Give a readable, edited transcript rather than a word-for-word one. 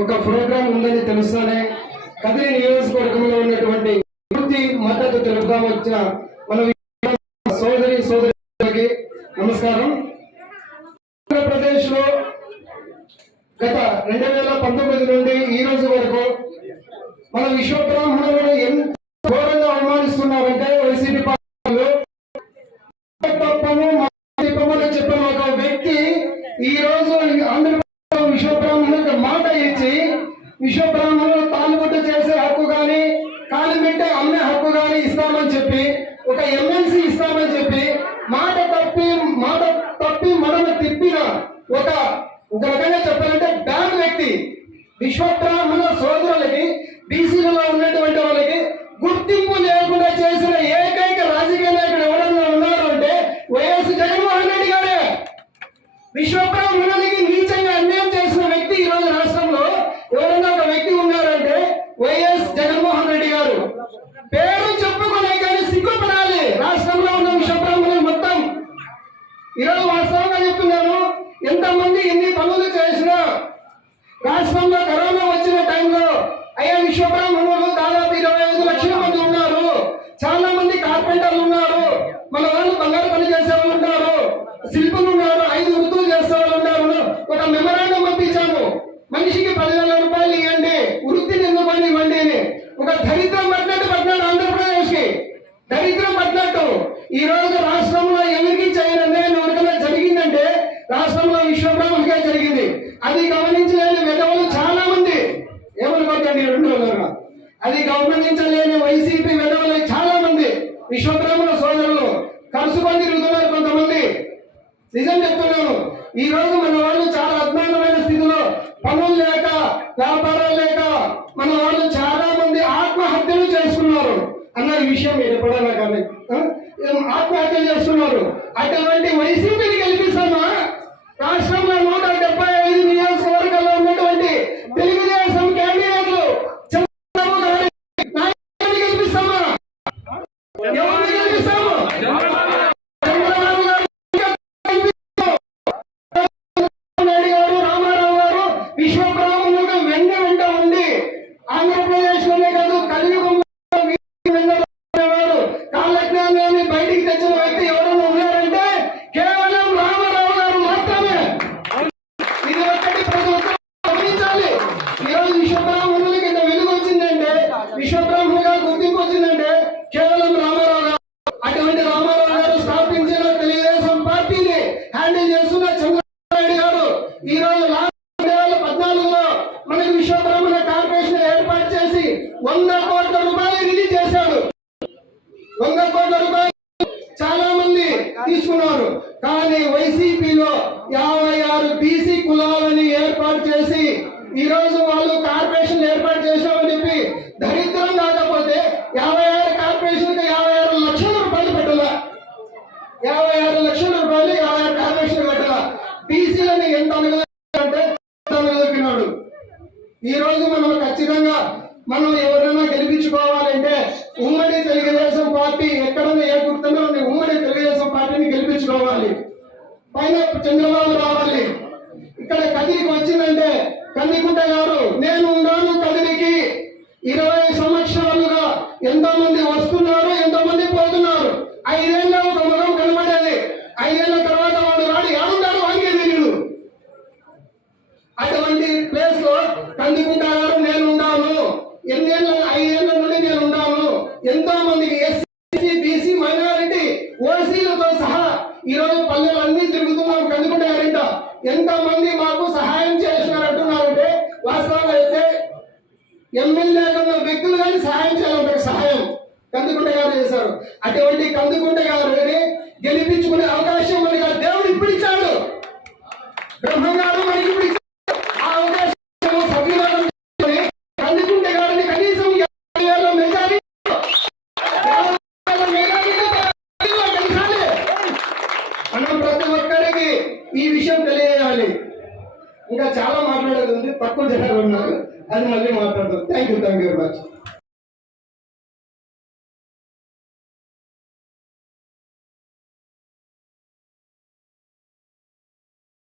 ఒక ప్రోగ్రాం ఉందని తెలుస్తానే కదిరి నియోజకవర్గంలో ఉన్నటువంటి పూర్తి మద్దతు తెలుపుగా వచ్చిన మన సోదరికి నమస్కారం. ఆంధ్రప్రదేశ్ లో గత 2019 నుండి ఈ రోజు వరకు మన విశ్వబ్రాహ్మణులను ఎంత ఘోరంగా అవమానిస్తున్నారంటే వైసీపీ పార్టీలు చెప్పిన ఒక వ్యక్తి ఈ రోజు ఆంధ్రప్రదేశ్ విశ్వబ్రాహ్మణులకు మాట ఇచ్చి విశ్వబ్రాహ్మణులు తాలుబొట్టు చేసే హక్కు కానీ కాలిమెట్టే అమ్మే హక్కు కానీ ఇస్తామని చెప్పి ఒక ఎమ్మెల్సీ ఇస్తామని చెప్పి మాట తప్పి మనము తిప్పిన ఒక రకంగా చెప్పాలంటే బ్యాడ్ వ్యక్తి. విశ్వబ్రాహ్మణ సోదరులకి బీసీలలో ఉన్నటువంటి వాళ్ళకి గుర్తింపు లేకుండా చేసిన ఏకైక రాజకీయ నాయకుడు ఎవరన్నా ఉన్నారు అంటే వైఎస్ జగన్మోహన్ రెడ్డి గారే. విశ్వబ్రాహ్మణులకి నీచంగా అన్యాయం చేసిన వ్యక్తి ఈ రోజు రాష్ట్రంలో ఎవరన్నా ఒక వ్యక్తి ఉన్నారంటే వైఎస్ జగన్మోహన్ రెడ్డి గారు. పేరు చెప్పుకునే కానీ సిగ్గుపడాలి రాష్ట్రంలో ఉన్న విశ్వబ్రాహ్మణులు మొత్తం. ఈరోజు వాస్తవంగా చెప్తున్నాను, ఎంతమంది ఎన్ని పనులు చేసినా రాష్ట్రంలో కరోనా వచ్చిన టైంలో అయ్యా విశ్వబ్రాహ్మణులు దాదాపు 25 లక్షల మంది ఉన్నారు. చాలా మంది కార్పెంటర్లు ఉన్నారు, మన వాళ్ళు బంగారు పని చేసే వాళ్ళు ఉన్నారు, శిల్పులు ఉన్నారు, 5 వృత్తులు చేసే వాళ్ళు ఉన్నారు. ఒక మెమరాండం పంపించాము, మనిషికి 10,000 రూపాయలు ఇవ్వండి, వృత్తిని ఎందుకు ఇవ్వండి అని. ఒక దరిద్రం పట్టినాడు ఆంధ్రప్రదేశ్ కి, దరిద్రం పట్టినట్టు. ఈ రోజు రాష్ట్రంలో ఎవరికి చేయని ఎవరికైనా జరిగిందంటే రాష్ట్రంలో విశ్వబ్రాహ్మణుడిగా జరిగింది. అది గమనించలేని విధవులు చాలా మంది ఏమనుకోకండి, 2 రోజులుగా అది గమనించలేని వైసీపీ విధవులు చాలా మంది విశ్వబ్రాహ్మణ సోదరులు కలుసుకొని తిరుగుతున్నారు కొంతమంది. నిజం చెప్తున్నాను, ఈ రోజు మన వాళ్ళు చాలా అద్భుతమైన స్థితిలో పనులు లేక వ్యాపారాలు లేక మన వాళ్ళు చాలా మంది ఆత్మహత్యలు చేసుకున్నారు అన్న విషయం ఎప్పుడన్నా కానీ ఆత్మహత్యలు చేస్తున్నారు. అటువంటి వైసీపీని గెలిపిస్తామా? రాష్ట్రంలో 175 నియోజకవర్గాల్లో ఉన్నటువంటి తెలుగుదేశం క్యాండిడేట్లు చంద్రబాబు నాయుడు గెలిపిస్తామా? ఎవరిని గెలిపిస్తాము? చంద్రబాబు నాయుడు గారు, రామారావు గారు విశ్వబ్రాహ్మణులకు వెంట ఉండి ఆంధ్రప్రదేశ్ లోనే కాదు కలియుగంలో కాలజ్ఞానాన్ని బయటికి తెచ్చిన వ్యక్తి ఎవరైనా ఉన్నారంటే కేవలం రామారావు గారు మాత్రమే. ఇది ఒక్కటి ప్రభుత్వం గమనించాలి. ఈరోజు విశ్వబ్రాహ్మణులకి ఇంత వెలుగు వచ్చిందంటే, విశ్వబ్రాహ్మణులుగా గుర్తింపు వచ్చిందంటే కేవలం రామారావు గారు. అటువంటి రామారావు గారు స్థాపించిన తెలుగుదేశం పార్టీని హ్యాండిల్ చేస్తున్న చంద్రబాబు నాయుడు గారు ఈ రోజు 2014లో మనకి విశ్వబ్రాహ్మణ కార్పొరేషన్ ఏర్పాటు చేసి 100 కోట్ల రూపాయలు రిలీజ్ చేశాడు. 100 కోట్ల రూపాయలు చాలా మంది తీసుకున్నారు. కానీ వైసీపీలో 56 బీసీ కులాలని ఏర్పాటు చేసి ఈ రోజు వాళ్ళు కార్పొరేషన్ ఏర్పాటు చేశామని చెప్పి దరిద్రం కాకపోతే 56 కార్పొరేషన్ 56 లక్షల రూపాయలు పెట్టాల. 56 లక్షల రూపాయలు 56 కార్పొరేషన్ పెట్టాల. బీసీలని ఎంత అంటే అనుకున్నాడు. ఈ రోజు మనం ఖచ్చితంగా మనం ఎవరైనా గెలిపించుకోవాలంటే ఉమ్మడి తెలుగుదేశం పార్టీ ఎక్కడన్నా ఏ గుర్తున్నా ఉమ్మడి తెలుగుదేశం పార్టీని గెలిపించుకోవాలి. పైన చంద్రబాబు రావాలి. ఇక్కడ కదిరికి వచ్చిందంటే కందికుంట గారు నేను ఉన్నాను కదిరికి 20 సంవత్సరాలుగా ఎంతో మంది వస్తున్నారు, ఎంతో మంది పోతున్నారు. 5 ఏళ్ళ ఒక ముఖం కనబడేది, 5 ఏళ్ల తర్వాత వాడు రాడు ఏడుంటారు వాంగే తెలియదు. అటువంటి ప్లేస్ లో కందికుంట గారు నేను ఉన్నాను, 5 ఏళ్ల నుండి నేను ఉన్నాను. ఎంతో మందికి ఎస్సీ బీసీ మైనారిటీ ఓసీలతో సహా ఈ రోజు పల్లెలన్నీ తిరుగుతున్నాం. కందికుంట గారింట ఎంతో మంది మాకు సహాయం చేస్తున్నారు అంటున్నారంటే వాస్తవంగా అయితే ఎమ్మెల్యే ఉన్న వ్యక్తులు కానీ సహాయం చేయాలంటే సహాయం కందికుంట గారు చేశారు. అటువంటి కందికుంట గారిని గెలిపించుకునే అవకాశం మనకి దేవుడు ఇప్పుడు ఇచ్చాడు. బ్రహ్మ గారు మనకి ఇప్పుడు ఆ అవకాశం కందికుంట గారిని కనీసం 50,000 మెజారిటీ మనం ప్రతి ఒక్కరికి ఈ విషయం తెలియజేయాలి. ఇంకా చాలా మాట్లాడేది ఉంది, తక్కువ జనాలు ఉన్నారు, అది మళ్ళీ మాట్లాడతాం. Thank you very much.